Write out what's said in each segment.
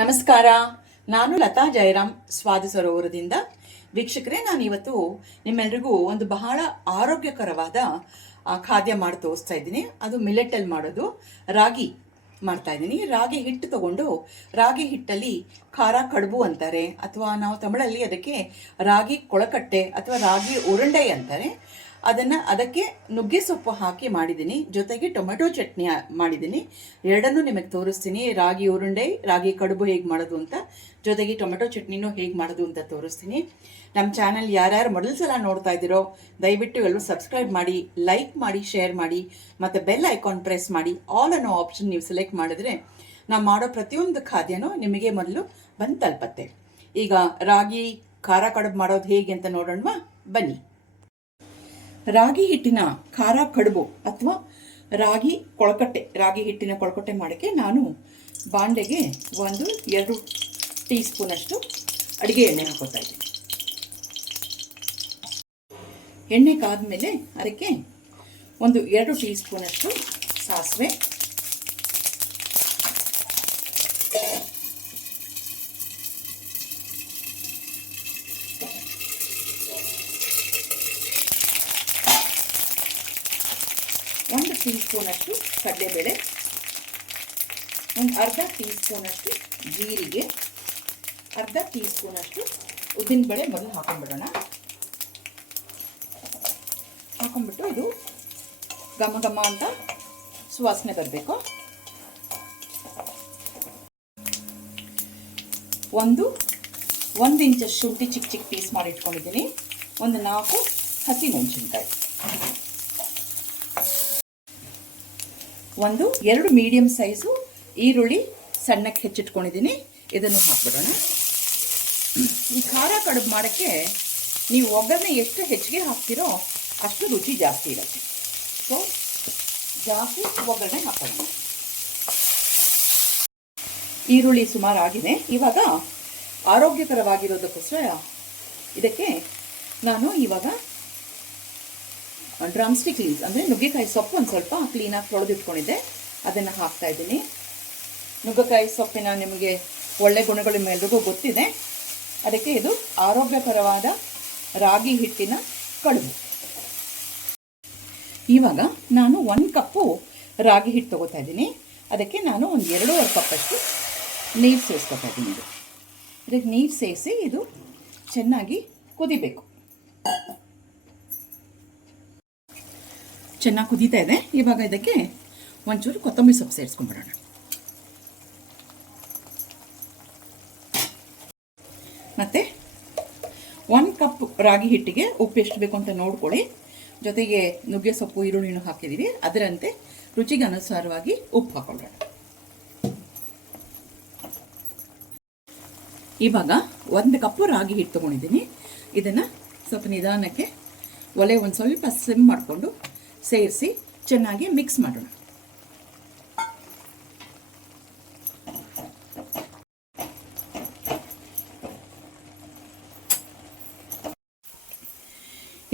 ನಮಸ್ಕಾರ. ನಾನು ಲತಾ ಜಯರಾಮ್, ಸ್ವಾದ ಸರೋವರದಿಂದ. ವೀಕ್ಷಕರೇ, ನಾನಿವತ್ತು ನಿಮ್ಮೆಲ್ರಿಗೂ ಒಂದು ಬಹಳ ಆರೋಗ್ಯಕರವಾದ ಖಾದ್ಯ ಮಾಡಿ ತೋರಿಸ್ತಾ ಇದ್ದೀನಿ. ಅದು ಮಿಲೆಟಲ್ಲಿ ಮಾಡೋದು, ರಾಗಿ ಮಾಡ್ತಾ ಇದ್ದೀನಿ. ರಾಗಿ ಹಿಟ್ಟು ತಗೊಂಡು, ರಾಗಿ ಹಿಟ್ಟಲ್ಲಿ ಖಾರ ಕಡುಬು ಅಂತಾರೆ, ಅಥವಾ ನಾವು ತಮಿಳಲ್ಲಿ ಅದಕ್ಕೆ ರಾಗಿ ಕೊಳಕಟ್ಟೆ ಅಥವಾ ರಾಗಿ ಉರುಂಡೆ ಅಂತಾರೆ. ಅದಕ್ಕೆ ನುಗ್ಗೆ ಸೊಪ್ಪು ಹಾಕಿ ಮಾಡಿದ್ದೀನಿ. ಜೊತೆಗೆ ಟೊಮೆಟೊ ಚಟ್ನಿ ಮಾಡಿದ್ದೀನಿ. ಎರಡನ್ನೂ ನಿಮಗೆ ತೋರಿಸ್ತೀನಿ. ರಾಗಿ ಉರುಂಡೆ, ರಾಗಿ ಕಡುಬು ಹೇಗೆ ಮಾಡೋದು ಅಂತ, ಜೊತೆಗೆ ಟೊಮೆಟೊ ಚಟ್ನಿನೂ ಹೇಗೆ ಮಾಡೋದು ಅಂತ ತೋರಿಸ್ತೀನಿ. ನಮ್ಮ ಚಾನಲ್ ಯಾರ್ಯಾರು ಮೊದಲ ಸಲ ನೋಡ್ತಾ ಇದ್ದೀರೋ ದಯವಿಟ್ಟು ಎಲ್ಲರೂ ಸಬ್ಸ್ಕ್ರೈಬ್ ಮಾಡಿ, ಲೈಕ್ ಮಾಡಿ, ಶೇರ್ ಮಾಡಿ, ಮತ್ತು ಬೆಲ್ ಐಕಾನ್ ಪ್ರೆಸ್ ಮಾಡಿ. ಆಲ್ ಅನ್ನೋ ಆಪ್ಷನ್ ನೀವು ಸೆಲೆಕ್ಟ್ ಮಾಡಿದ್ರೆ ನಾವು ಮಾಡೋ ಪ್ರತಿಯೊಂದು ಖಾದ್ಯನೂ ನಿಮಗೆ ಮೊದಲು ಬಂದು ತಲುಪತ್ತೆ. ಈಗ ರಾಗಿ ಖಾರ ಕಡುಬು ಮಾಡೋದು ಹೇಗೆ ಅಂತ ನೋಡೋಣ, ಬನ್ನಿ. ರಾಗಿ ಹಿಟ್ಟಿನ ಖಾರ ಕಡುಬು ಅಥವಾ ರಾಗಿ ಕೊಳಕಟ್ಟೆ, ರಾಗಿ ಹಿಟ್ಟಿನ ಕೊಳಕಟ್ಟೆ ಮಾಡೋಕ್ಕೆ ನಾನು ಬಾಂಡೆಗೆ 1-2 ಟೀ ಸ್ಪೂನಷ್ಟು ಅಡುಗೆ ಎಣ್ಣೆ ಹಾಕೋತಾ ಇದ್ದೀನಿ. ಎಣ್ಣೆ ಕಾದ್ಮೇಲೆ ಅದಕ್ಕೆ 1-2 ಟೀ ಸ್ಪೂನಷ್ಟು ಸಾಸಿವೆ, ಒಂದು ಟೀ ಸ್ಪೂನಷ್ಟು ಕಡಲೆಬೇಳೆ, ಅರ್ಧ ಟೀ ಸ್ಪೂನಷ್ಟು ಜೀರಿಗೆ, ಅರ್ಧ ಟೀ ಸ್ಪೂನಷ್ಟು ಉದ್ದಿನಬೇಳೆ ಮೊದಲು ಹಾಕೊಂಡ್ಬಿಡೋಣ. ಹಾಕೊಂಡ್ಬಿಟ್ಟು ಇದು ಘಮ ಘಮ ಅಂತ ಸುವಾಸನೆ ಬರಬೇಕು. ಒಂದು ಇಂಚಷ್ಟು ಶುಂಠಿ ಚಿಕ್ಕ ಚಿಕ್ಕ ಪೀಸ್ ಮಾಡಿ ಇಟ್ಕೊಂಡಿದ್ದೀನಿ. 4 ಹಸಿ ಮೆಣಸಿನಕಾಯಿ, 2 ಮೀಡಿಯಂ ಸೈಜು ಈರುಳ್ಳಿ ಸಣ್ಣಕ್ಕೆ ಹೆಚ್ಚಿಟ್ಕೊಂಡಿದ್ದೀನಿ. ಇದನ್ನು ಹಾಕ್ಬಿಡೋಣ. ಈ ಖಾರ ಕಡುಬು ಮಾಡೋಕ್ಕೆ ನೀವು ಒಗ್ಗರಣೆ ಎಷ್ಟು ಹೆಚ್ಚಿಗೆ ಹಾಕ್ತೀರೋ ಅಷ್ಟು ರುಚಿ ಜಾಸ್ತಿ ಇರುತ್ತೆ. ಸೊ ಜಾಸ್ತಿ ಒಗ್ಗರಣೆ ಹಾಕೋಣ. ಈರುಳ್ಳಿ ಸುಮಾರು ಆಗಿದೆ. ಇವಾಗ ಆರೋಗ್ಯಕರವಾಗಿರೋದಕ್ಕೋಸ್ಕರ ಇದಕ್ಕೆ ನಾನು ಇವಾಗ ಡ್ರಮ್ ಸ್ಟಿಕ್ ಲೀವ್ಸ್ ಅಂದರೆ ನುಗ್ಗೆಕಾಯಿ ಸೊಪ್ಪು ಒಂದು ಸ್ವಲ್ಪ ಕ್ಲೀನಾಗಿ ತೊಳೆದಿಟ್ಕೊಂಡಿದ್ದೆ, ಅದನ್ನು ಹಾಕ್ತಾ ಇದ್ದೀನಿ. ನುಗ್ಗೆಕಾಯಿ ಸೊಪ್ಪಿನ ನಿಮಗೆ ಒಳ್ಳೆ ಗುಣಗಳು ಎಲ್ರಿಗೂ ಗೊತ್ತಿದೆ. ಅದಕ್ಕೆ ಇದು ಆರೋಗ್ಯಕರವಾದ ರಾಗಿ ಹಿಟ್ಟಿನ ಕಡುಬು. ಇವಾಗ ನಾನು 1 ಕಪ್ಪು ರಾಗಿ ಹಿಟ್ಟು ತೊಗೋತಾ ಇದ್ದೀನಿ. ಅದಕ್ಕೆ ನಾನು 2.5 ಕಪ್ಪಷ್ಟು ನೀರು ಸೇರಿಸ್ಕೊತಾ ಇದ್ದೀನಿ. ಇದಕ್ಕೆ ನೀರು ಸೇರಿಸಿ ಇದು ಚೆನ್ನಾಗಿ ಕುದಿಬೇಕು. ಚೆನ್ನಾಗಿ ಕುದೀತಾ ಇದೆ. ಇವಾಗ ಇದಕ್ಕೆ ಒಂಚೂರು ಕೊತ್ತಂಬರಿ ಸೊಪ್ಪು ಸೇರಿಸ್ಕೊಂಡ್ಬಿಡೋಣ. ಮತ್ತು 1 ಕಪ್ ರಾಗಿ ಹಿಟ್ಟಿಗೆ ಉಪ್ಪು ಎಷ್ಟು ಬೇಕು ಅಂತ ನೋಡ್ಕೊಳ್ಳಿ. ಜೊತೆಗೆ ನುಗ್ಗೆ ಸೊಪ್ಪು ಈರುಳ್ಳಿನೂ ಹಾಕಿದ್ದೀವಿ, ಅದರಂತೆ ರುಚಿಗೆ ಅನುಸಾರವಾಗಿ ಉಪ್ಪು ಹಾಕೊಳ್ಳೋಣ. ಇವಾಗ 1 ಕಪ್ಪು ರಾಗಿ ಹಿಟ್ಟು ತೊಗೊಂಡಿದ್ದೀನಿ. ಇದನ್ನು ಸ್ವಲ್ಪ ನಿಧಾನಕ್ಕೆ ಒಲೆ ಒಂದು ಸ್ವಲ್ಪ ಸಿಮ್ ಮಾಡಿಕೊಂಡು ಸೇರಿಸಿ ಚೆನ್ನಾಗಿ ಮಿಕ್ಸ್ ಮಾಡೋಣ.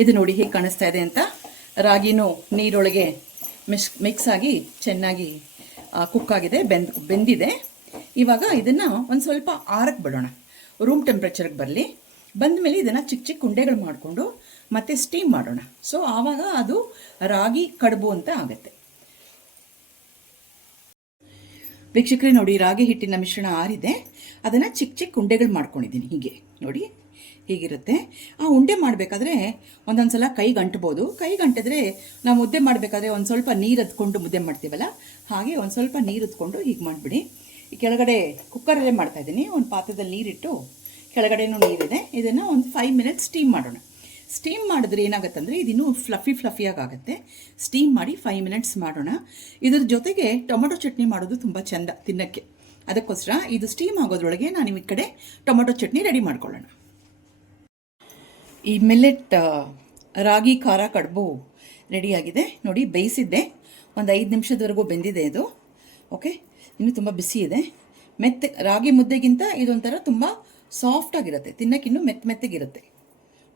ಇದು ನೋಡಿ ಹೇಗೆ ಕಾಣಿಸ್ತಾ ಇದೆ ಅಂತ. ರಾಗಿನೂ ನೀರೊಳಗೆ ಮಿಕ್ಸ್ ಆಗಿ ಚೆನ್ನಾಗಿ ಕುಕ್ ಆಗಿದೆ, ಬೆಂದಿದೆ. ಇವಾಗ ಇದನ್ನು ಒಂದು ಸ್ವಲ್ಪ ಆರಕ್ಕೆ ಬಿಡೋಣ, ರೂಮ್ ಟೆಂಪ್ರೇಚರ್ಗೆ ಬರಲಿ. ಬಂದ ಮೇಲೆ ಇದನ್ನು ಚಿಕ್ಕ ಚಿಕ್ಕ ಉಂಡೆಗಳು ಮಾಡಿಕೊಂಡು ಮತ್ತೆ ಸ್ಟೀಮ್ ಮಾಡೋಣ. ಸೊ ಆವಾಗ ಅದು ರಾಗಿ ಕಡುಬು ಅಂತ ಆಗುತ್ತೆ. ವೀಕ್ಷಕರೇ ನೋಡಿ, ರಾಗಿ ಹಿಟ್ಟಿನ ಮಿಶ್ರಣ ಆರಿದೆ. ಅದನ್ನು ಚಿಕ್ಕ ಚಿಕ್ಕ ಉಂಡೆಗಳು ಮಾಡ್ಕೊಂಡಿದ್ದೀನಿ. ಹೀಗೆ ನೋಡಿ, ಹೀಗಿರುತ್ತೆ. ಆ ಉಂಡೆ ಮಾಡಬೇಕಾದ್ರೆ ಒಂದೊಂದು ಸಲ ಕೈಗೆ ಅಂಟ್ಬೋದು. ಕೈಗೆ ಅಂಟಿದ್ರೆ ನಾವು ಮುದ್ದೆ ಮಾಡಬೇಕಾದ್ರೆ ಒಂದು ಸ್ವಲ್ಪ ನೀರು ಎತ್ಕೊಂಡು ಮುದ್ದೆ ಮಾಡ್ತೀವಲ್ಲ, ಹಾಗೆ ಒಂದು ಸ್ವಲ್ಪ ನೀರು ಎತ್ಕೊಂಡು ಹೀಗೆ ಮಾಡಿಬಿಡಿ. ಈ ಕೆಳಗಡೆ ಕುಕ್ಕರಲ್ಲೇ ಮಾಡ್ತಾಯಿದ್ದೀನಿ. ಒಂದು ಪಾತ್ರದಲ್ಲಿ ನೀರಿಟ್ಟು ಕೆಳಗಡೆನೂ ನೀರಿದೆ. ಇದನ್ನು ಒಂದು 5 ಮಿನಿಟ್ಸ್ ಸ್ಟೀಮ್ ಮಾಡೋಣ. ಸ್ಟೀಮ್ ಮಾಡಿದ್ರೆ ಏನಾಗುತ್ತಂದರೆ ಇದಿನ್ನೂ ಫ್ಲಫಿಯಾಗಿ ಆಗುತ್ತೆ. ಸ್ಟೀಮ್ ಮಾಡಿ 5 ಮಿನಿಟ್ಸ್ ಮಾಡೋಣ. ಇದ್ರ ಜೊತೆಗೆ ಟೊಮೆಟೊ ಚಟ್ನಿ ಮಾಡೋದು ತುಂಬ ಚೆಂದ ತಿನ್ನೋಕ್ಕೆ. ಅದಕ್ಕೋಸ್ಕರ ಇದು ಸ್ಟೀಮ್ ಆಗೋದ್ರೊಳಗೆ ನಾನು ಈ ಕಡೆ ಟೊಮೆಟೊ ಚಟ್ನಿ ರೆಡಿ ಮಾಡ್ಕೊಳ್ಳೋಣ. ಈ ಮಿಲ್ಲೆಟ್ ರಾಗಿ ಖಾರ ಕಡುಬು ರೆಡಿಯಾಗಿದೆ ನೋಡಿ. ಬೇಯಿಸಿದ್ದೆ, ಒಂದು 5 ನಿಮಿಷದವರೆಗೂ ಬೆಂದಿದೆ ಇದು. ಓಕೆ, ಇನ್ನೂ ತುಂಬ ಬಿಸಿ ಇದೆ. ರಾಗಿ ಮುದ್ದೆಗಿಂತ ಇದೊಂಥರ ತುಂಬ ಸಾಫ್ಟಾಗಿರುತ್ತೆ, ತಿನ್ನೋಕ್ಕಿನ್ನೂ ಮೆತ್ತಗಿರುತ್ತೆ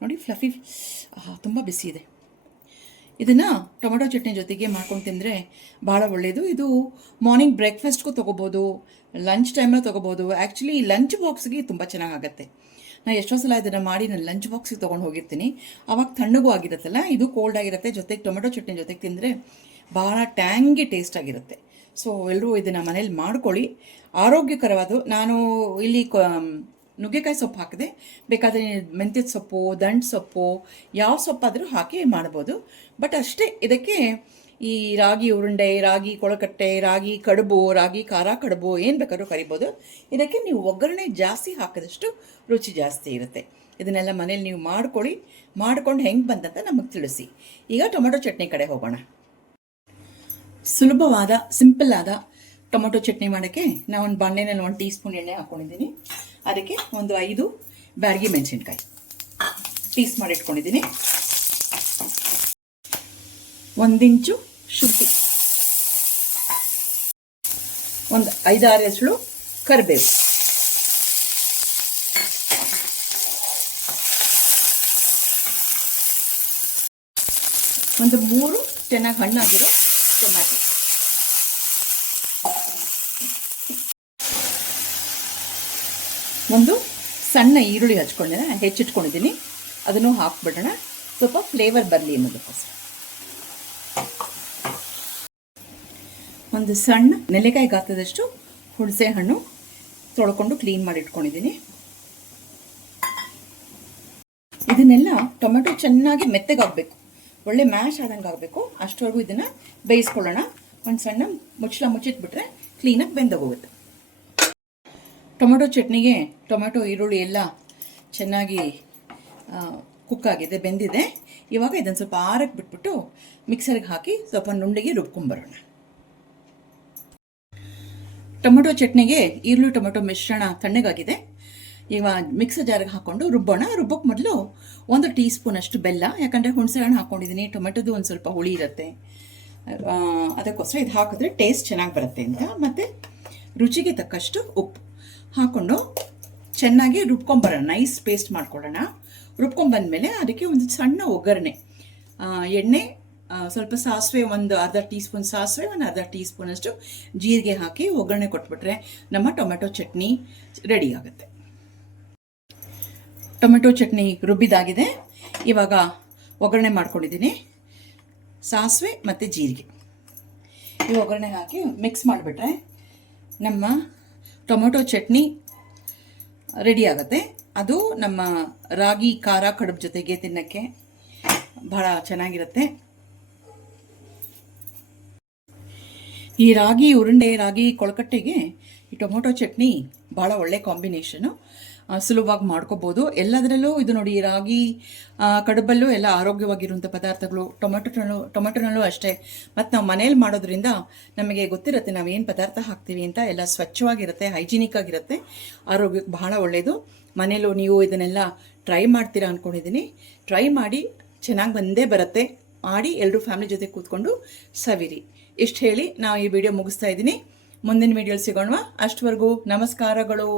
ನೋಡಿ. ಫ್ಲಫಿ ತುಂಬ ಬಿಸಿ ಇದೆ. ಇದನ್ನು ಟೊಮೆಟೊ ಚಟ್ನಿ ಜೊತೆಗೆ ಮಾಡ್ಕೊಂಡು ತಿಂದರೆ ಭಾಳ ಒಳ್ಳೆಯದು. ಇದು ಮಾರ್ನಿಂಗ್ ಬ್ರೇಕ್ಫಾಸ್ಟ್ಗೂ ತೊಗೋಬೋದು, ಲಂಚ್ ಟೈಮಲ್ಲಿ ತೊಗೋಬೋದು. ಆ್ಯಕ್ಚುಲಿ ಲಂಚ್ ಬಾಕ್ಸ್ಗೆ ತುಂಬ ಚೆನ್ನಾಗಾಗತ್ತೆ. ನಾನು ಎಷ್ಟೋ ಸಲ ಇದನ್ನು ಮಾಡಿ ನಾನು ಲಂಚ್ ಬಾಕ್ಸಿಗೆ ತೊಗೊಂಡು ಹೋಗಿರ್ತೀನಿ. ಆವಾಗ ತಣ್ಣಗೂ ಆಗಿರುತ್ತಲ್ಲ, ಇದು ಕೋಲ್ಡ್ ಆಗಿರುತ್ತೆ. ಜೊತೆಗೆ ಟೊಮೆಟೊ ಚಟ್ನಿ ಜೊತೆಗೆ ತಿಂದರೆ ಭಾಳ ಟ್ಯಾಂಗಿ ಟೇಸ್ಟ್ ಆಗಿರುತ್ತೆ. ಸೊ ಎಲ್ಲರೂ ಇದನ್ನು ಮನೇಲಿ ಮಾಡ್ಕೊಳ್ಳಿ, ಆರೋಗ್ಯಕರವಾದ. ನಾನು ಇಲ್ಲಿ ನುಗ್ಗೆಕಾಯಿ ಸೊಪ್ಪು ಹಾಕಿದೆ, ಬೇಕಾದರೆ ಮೆಂತ್ಯದ ಸೊಪ್ಪು, ದಂಟು ಸೊಪ್ಪು, ಯಾವ ಸೊಪ್ಪಾದರೂ ಹಾಕಿ ಮಾಡ್ಬೋದು. ಬಟ್ ಅಷ್ಟೇ, ಇದಕ್ಕೆ ಈ ರಾಗಿ ಉರುಂಡೆ, ರಾಗಿ ಕೊಳಕಟ್ಟೆ, ರಾಗಿ ಕಡುಬು, ರಾಗಿ ಖಾರ ಕಡುಬು ಏನು ಬೇಕಾದ್ರೂ ಕರಿಬೋದು. ಇದಕ್ಕೆ ನೀವು ಒಗ್ಗರಣೆ ಜಾಸ್ತಿ ಹಾಕಿದಷ್ಟು ರುಚಿ ಜಾಸ್ತಿ ಇರುತ್ತೆ. ಇದನ್ನೆಲ್ಲ ಮನೇಲಿ ನೀವು ಮಾಡ್ಕೊಳ್ಳಿ, ಮಾಡ್ಕೊಂಡು ಹೆಂಗೆ ಬಂದಂತ ನಮಗೆ ತಿಳಿಸಿ. ಈಗ ಟೊಮೆಟೊ ಚಟ್ನಿ ಕಡೆ ಹೋಗೋಣ. ಸುಲಭವಾದ ಸಿಂಪಲ್ ಆದ ಟೊಮೆಟೊ ಚಟ್ನಿ ಮಾಡೋಕ್ಕೆ ನಾನು ಒಂದು ಬಾಣಲೆಯಲ್ಲಿ 1 ಟೀ ಸ್ಪೂನ್ ಎಣ್ಣೆ ಹಾಕ್ಕೊಂಡಿದ್ದೀನಿ. ಅದಕ್ಕೆ ಒಂದು 5 ಬ್ಯಾಡಗಿ ಮೆಣಸಿನ್ಕಾಯಿ ಪೀಸ್ ಮಾಡಿ ಇಟ್ಕೊಂಡಿದ್ದೀನಿ. 1 ಇಂಚು ಶುಂಠಿ, ಒಂದು 5-6 ಹೆಸಳು ಕರಿಬೇವು, ಒಂದು 3 ಚೆನ್ನಾಗಿ ಹಣ್ಣಾಗಿರೋ ಟೊಮ್ಯಾಟೊ, ಒಂದು ಸಣ್ಣ ಈರುಳ್ಳಿ ಹೆಚ್ಚಿಟ್ಕೊಂಡಿದ್ದೀನಿ, ಅದನ್ನು ಹಾಕ್ಬಿಡೋಣ. ಸ್ವಲ್ಪ ಫ್ಲೇವರ್ ಬರಲಿ ಅನ್ನೋದಕ್ಕೋಸ್ಕರ ಒಂದು ಸಣ್ಣ ನೆಲ್ಲಿಕಾಯಿ ಗಾತ್ರದಷ್ಟು ಹುಣಸೆ ಹಣ್ಣು ತೊಳ್ಕೊಂಡು ಕ್ಲೀನ್ ಮಾಡಿ ಇಟ್ಕೊಂಡಿದ್ದೀನಿ. ಇದನ್ನೆಲ್ಲ ಟೊಮೆಟೊ ಚೆನ್ನಾಗಿ ಮೆತ್ತಗಾಗಬೇಕು, ಒಳ್ಳೆ ಮ್ಯಾಶ್ ಆದಂಗೆ ಆಗಬೇಕು. ಅಷ್ಟವರೆಗೂ ಇದನ್ನು ಬೇಯಿಸ್ಕೊಳ್ಳೋಣ. ಒಂದು ಸಣ್ಣ ಮುಚ್ಚಿಟ್ಬಿಟ್ರೆ ಕ್ಲೀನಾಗಿ ಬೆಂದೋಗುತ್ತೆ. ಟೊಮೆಟೊ ಚಟ್ನಿಗೆ ಟೊಮೆಟೊ ಈರುಳ್ಳಿ ಎಲ್ಲ ಚೆನ್ನಾಗಿ ಕುಕ್ಕಾಗಿದೆ, ಬೆಂದಿದೆ. ಇವಾಗ ಇದನ್ನು ಸ್ವಲ್ಪ ಆರಕ್ಕೆ ಬಿಟ್ಬಿಟ್ಟು ಮಿಕ್ಸರ್ಗೆ ಹಾಕಿ ಸ್ವಲ್ಪ ನುಣ್ಣಗೆ ರುಬ್ಕೊಂಬರೋಣ. ಟೊಮೆಟೊ ಚಟ್ನಿಗೆ ಈರುಳ್ಳಿ ಟೊಮೆಟೊ ಮಿಶ್ರಣ ತಣ್ಣಗಾಗಿದೆ. ಇವಾಗ ಮಿಕ್ಸರ್ ಜಾರಿಗೆ ಹಾಕ್ಕೊಂಡು ರುಬ್ಬೋಣ. ರುಬ್ಬಕ್ಕೆ ಮೊದಲು 1 ಟೀ ಸ್ಪೂನ್ ಅಷ್ಟು ಬೆಲ್ಲ, ಯಾಕಂದರೆ ಹುಣಸೆ ಹಣ್ಣು ಹಾಕ್ಕೊಂಡಿದ್ದೀನಿ, ಟೊಮೆಟೊದು ಒಂದು ಸ್ವಲ್ಪ ಹುಳಿ ಇರುತ್ತೆ, ಅದಕ್ಕೋಸ್ಕರ ಇದು ಹಾಕಿದ್ರೆ ಟೇಸ್ಟ್ ಚೆನ್ನಾಗಿ ಬರುತ್ತೆ ಅಂತ. ಮತ್ತು ರುಚಿಗೆ ತಕ್ಕಷ್ಟು ಉಪ್ಪು ಹಾಕ್ಕೊಂಡು ಚೆನ್ನಾಗಿ ರುಬ್ಕೊಂಬರೋಣ, ನೈಸ್ ಪೇಸ್ಟ್ ಮಾಡ್ಕೊಳ್ಳೋಣ. ರುಬ್ಕೊಂಬಂದಮೇಲೆ ಅದಕ್ಕೆ ಒಂದು ಸಣ್ಣ ಒಗ್ಗರಣೆ, ಎಣ್ಣೆ, ಸ್ವಲ್ಪ ಸಾಸಿವೆ, ಒಂದು ಅರ್ಧ ಟೀ ಸ್ಪೂನ್ ಸಾಸಿವೆ, ಒಂದು ಅರ್ಧ ಟೀ ಸ್ಪೂನಷ್ಟು ಜೀರಿಗೆ ಹಾಕಿ ಒಗ್ಗರಣೆ ಕೊಟ್ಬಿಟ್ರೆ ನಮ್ಮ ಟೊಮೆಟೊ ಚಟ್ನಿ ರೆಡಿ ಆಗುತ್ತೆ. ಟೊಮೆಟೊ ಚಟ್ನಿ ರುಬ್ಬಿದಾಗಿದೆ. ಇವಾಗ ಒಗ್ಗರಣೆ ಮಾಡ್ಕೊಂಡಿದ್ದೀನಿ, ಸಾಸಿವೆ ಮತ್ತು ಜೀರಿಗೆ ಈ ಒಗ್ಗರಣೆ ಹಾಕಿ ಮಿಕ್ಸ್ ಮಾಡಿಬಿಟ್ರೆ ನಮ್ಮ ಟೊಮೆಟೊ ಚಟ್ನಿ ರೆಡಿ ಆಗುತ್ತೆ. ಅದು ನಮ್ಮ ರಾಗಿ ಖಾರ ಕಡುಬು ಜೊತೆಗೆ ತಿನ್ನೋಕ್ಕೆ ಭಾಳ ಚೆನ್ನಾಗಿರುತ್ತೆ. ಈ ರಾಗಿ ಉರುಂಡೆ, ರಾಗಿ ಕೊಳಕಟ್ಟೆಗೆ ಈ ಟೊಮೊಟೊ ಚಟ್ನಿ ಭಾಳ ಒಳ್ಳೆ ಕಾಂಬಿನೇಷನು. ಸುಲಭವಾಗಿ ಮಾಡ್ಕೋಬೋದು. ಎಲ್ಲದರಲ್ಲೂ ಇದು ನೋಡಿ, ರಾಗಿ ಕಡುಬಲ್ಲೂ ಎಲ್ಲ ಆರೋಗ್ಯವಾಗಿರುವಂಥ ಪದಾರ್ಥಗಳು, ಟೊಮೆಟೊನಲ್ಲೂ ಅಷ್ಟೇ. ಮತ್ತು ನಾವು ಮನೇಲಿ ಮಾಡೋದ್ರಿಂದ ನಮಗೆ ಗೊತ್ತಿರುತ್ತೆ ನಾವೇನು ಪದಾರ್ಥ ಹಾಕ್ತೀವಿ ಅಂತ. ಎಲ್ಲ ಸ್ವಚ್ಛವಾಗಿರುತ್ತೆ, ಹೈಜಿನಿಕ್ ಆಗಿರುತ್ತೆ, ಆರೋಗ್ಯಕ್ಕೆ ಬಹಳ ಒಳ್ಳೆಯದು. ಮನೇಲೂ ನೀವು ಇದನ್ನೆಲ್ಲ ಟ್ರೈ ಮಾಡ್ತೀರಾ ಅಂದ್ಕೊಂಡಿದ್ದೀನಿ. ಟ್ರೈ ಮಾಡಿ, ಚೆನ್ನಾಗಿ ಬಂದೇ ಬರುತ್ತೆ. ಮಾಡಿ ಎಲ್ಲರೂ ಫ್ಯಾಮಿಲಿ ಜೊತೆ ಕೂತ್ಕೊಂಡು ಸವಿರಿ. ಇಷ್ಟು ಹೇಳಿ ನಾವು ಈ ವಿಡಿಯೋ ಮುಗಿಸ್ತಾ ಇದ್ದೀನಿ. ಮುಂದಿನ ವಿಡಿಯೋಲಿ ಸಿಗೋಣ. ಅಷ್ಟವರೆಗೂ ನಮಸ್ಕಾರಗಳು.